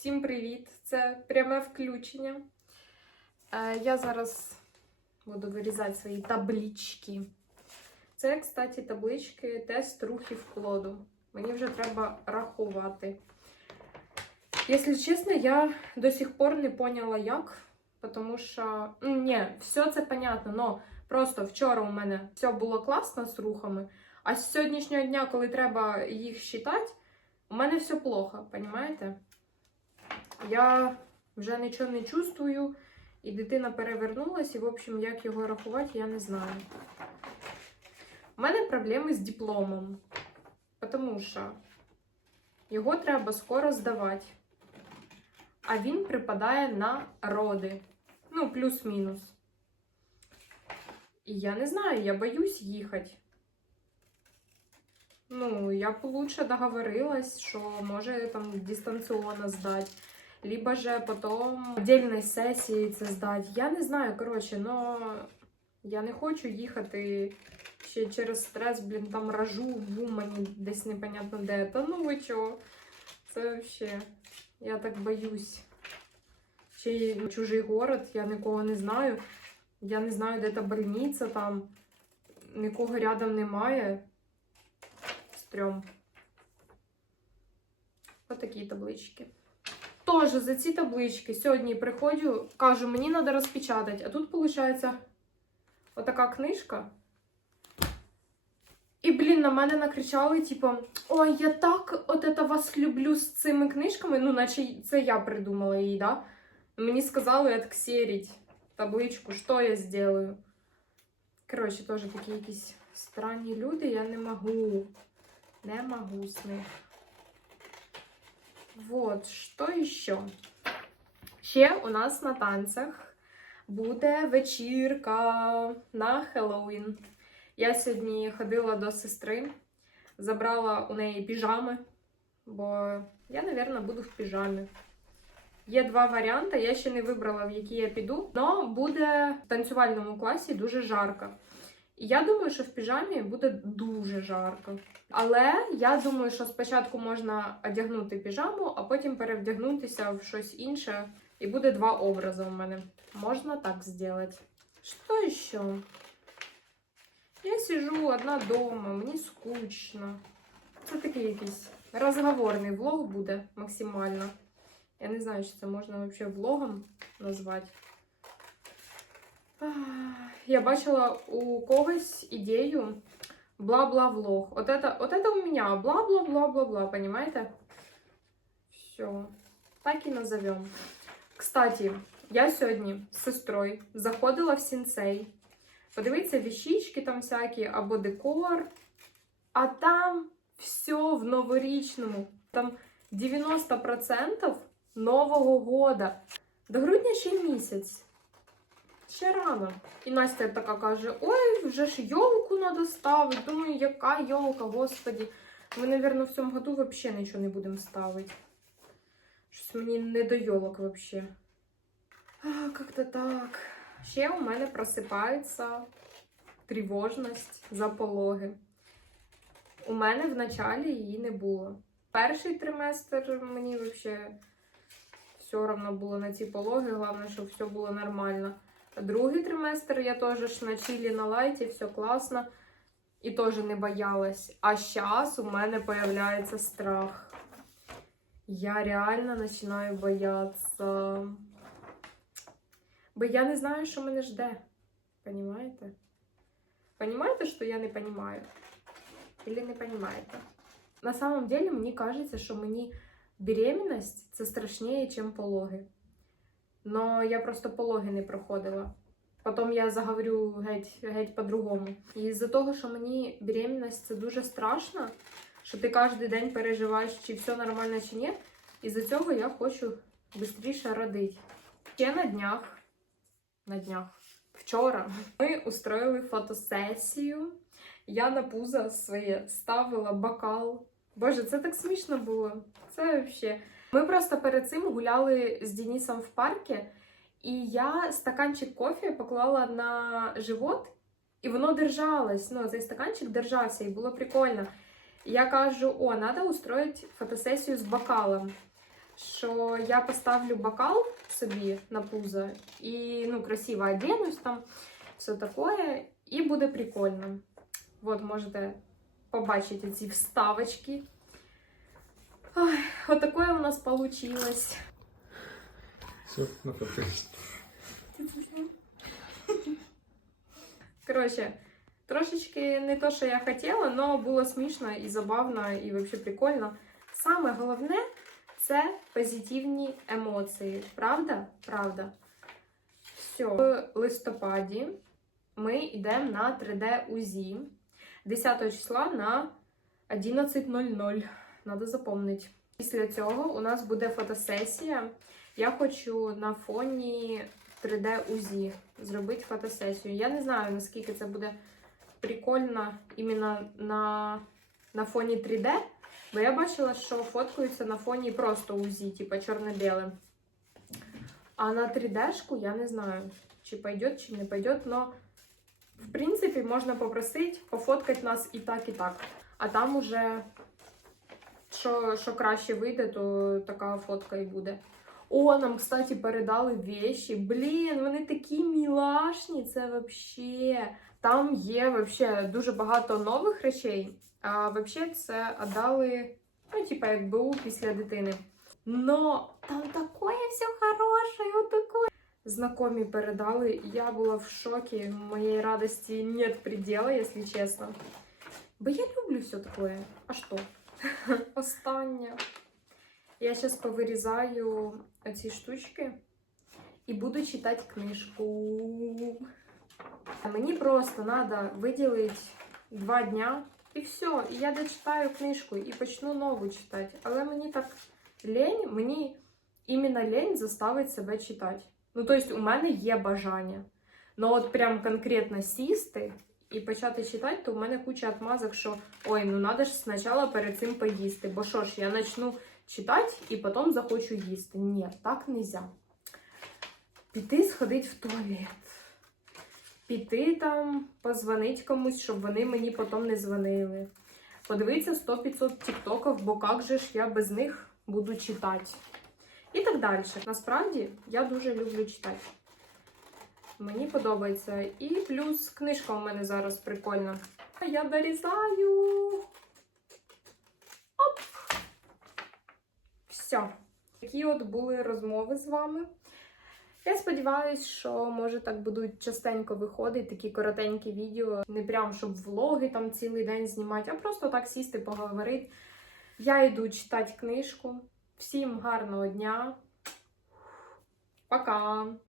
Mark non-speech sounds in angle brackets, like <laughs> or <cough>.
Всім привіт! Це пряме включення. Е, я зараз буду вирізати свої таблички. Це, кстати, таблички тест рухів плоду. Мені вже треба рахувати. Якщо чесно, я до сих пор не поняла, як. Тому що, ну, ні, все це понятно, но просто вчора у мене все було класно з рухами, а з сьогоднішнього дня, коли треба їх считати, у мене все плохо, понимаєте? Я вже нічого не чувствую, і дитина перевернулась, і, в общем, як його рахувати, я не знаю. У мене проблеми з дипломом, тому що його треба скоро здавати, а він припадає на роди. Ну, плюс-мінус. І я не знаю, я боюсь їхати. Ну, я б лучше договорилась, що може там дистанційно здати. Либо же потом отдельной сесії це здати. Я не знаю, коротше, но я не хочу їхати ще через стрес, блін, там рожу в Умані, десь непонятно де. Та ну ви чого? Це вообще. Я так боюсь. Ще й чужий город, я нікого не знаю. Я не знаю, де та больниця там. Нікого рядом немає. Стрьом. Отакі таблички. Тож за ці таблички сьогодні приходжу, кажу, мені треба розпечатати. А тут, виходить, отака книжка. І, блін, на мене накричали, типу, ой, я так от это вас люблю з цими книжками. Ну, наче це я придумала її, да? Мені сказали отксерить табличку, що я зроблю. Коротше, теж такі якісь странні люди, я не можу. Не можу з них. Вот, що еще? Ще у нас на танцях буде вечірка на Хеллоуін. Я сьогодні ходила до сестри, забрала у неї піжами, бо я, мабуть, буду в піжамі. Є два варіанти, я ще не вибрала, в які я піду, але буде в танцювальному класі дуже жарко. Я думаю, що в піжамі буде дуже жарко. Але я думаю, що спочатку можна одягнути піжаму, а потім перевдягнутися в щось інше. І буде два образи у мене. Можна так зробити. Що ще? Я сижу одна вдома, мені скучно. Це такий якийсь розговорний влог буде максимально. Я не знаю, чи це можна взагалі влогом назвати. Я бачила у когось ідею бла-бла-влог. Вот это, вот это у меня бла-бла-бла-бла-бла, понимаете? Все. Так і назовем. Кстати, я сьогодні з сестрою заходила в сінцей. Подивіться, віщички там всякі, або декор. А там все в новорічному. Там 90% Нового года. До грудня ще місяць. Ще рано. І Настя така каже: Ой, вже ж йолку треба ставити. Думаю, яка йолка, господі. Ми, мабуть, в цьому году взагалі нічого не будемо ставити. Щось мені не до йолок взагалі. А, Як-то так. Ще у мене просипається тривожність за пологи. У мене в началі її не було. Перший триместр мені взагалі все одно було на ці пологи, головне, щоб все було нормально. Другий триместр я теж на чилі на лайті, все класно. І теж не боялась. А зараз у мене появляється страх. Я реально починаю боятися. Бо я не знаю, що мене жде. Понимаєте? Понимаєте, що я не понимаю? Или не понимаєте? На самом деле, мені кажеться, що мені беременность це страшніше, ніж пологи. Но я просто пологи не проходила. Потім я заговорю геть, геть по-другому. І з-за того, що мені беременность це дуже страшно, що ти кожен день переживаєш, чи все нормально, чи ні. І за цього я хочу швидше родити. Ще на днях, на днях, вчора, ми устроїли фотосесію. Я на пузо своє ставила бокал. Боже, це так смішно було. Це взагалі. Ми просто перед цим гуляли з Денисом в парку, і я стаканчик кофе поклала на живот, і воно держалось. Ну, цей стаканчик держався, і було прикольно. І я кажу: о, треба устроїти фотосесію з бокалом. що я поставлю бокал собі на пузо і ну, красиво оденусь там, все таке, і буде прикольно. От можете побачити ці вставочки. Ой, от таке у нас получилось. Все, нафоткались. Коротше, трошечки не то, що я хотіла, але було смішно і забавно, і взагалі прикольно. Саме головне це позитивні емоції. Правда? Правда. Все. В листопаді ми йдемо на 3D УЗІ 10 числа на 11.00. Надо запомнити. Після цього у нас буде фотосесія. Я хочу на фоні 3D УЗІ зробити фотосесію. Я не знаю, наскільки це буде прикольно іменно на, на фоні 3D, бо я бачила, що фоткаються на фоні просто УЗІ, типа чорно-біле. А на 3D-шку я не знаю, чи пойдет, чи не пойдет, но в принципі можна попросити пофоткати нас і так, і так. А там уже що, що краще вийде, то така фотка і буде. О, нам, кстати, передали вещи. Блін, вони такі мілашні, це вообще. Там є вообще дуже багато нових речей. А вообще це отдали, ну, типа, як БУ після дитини. Но там такое все хороше, от такое. Знакомі передали, я була в шокі. Моєї радості нет предела, якщо чесно. Бо я люблю все таке. А що? <laughs> Останнє. Я зараз повирізаю ці штучки і буду читати книжку. Мені просто треба виділити два дня і все. І я дочитаю книжку і почну нову читати. Але мені так лень, мені іменно лень заставить себе читати. Ну, тобто, у мене є бажання. Ну, от прям конкретно сісти і почати читати, то в мене куча отмазок, що ой, ну треба ж спочатку перед цим поїсти. Бо що ж, я почну читати і потім захочу їсти. Ні, так не можна. Піти сходити в туалет. Піти там, позвонити комусь, щоб вони мені потім не дзвонили. Подивитися 100-500 тіктоків, бо як же ж я без них буду читати. І так далі. Насправді я дуже люблю читати. Мені подобається. І плюс книжка у мене зараз прикольна. Я дорізаю. Оп! Все. Такі от були розмови з вами. Я сподіваюся, що може так будуть частенько виходити такі коротенькі відео. Не прям щоб влоги там цілий день знімати, а просто так сісти, поговорити. Я йду читати книжку. Всім гарного дня. Пока!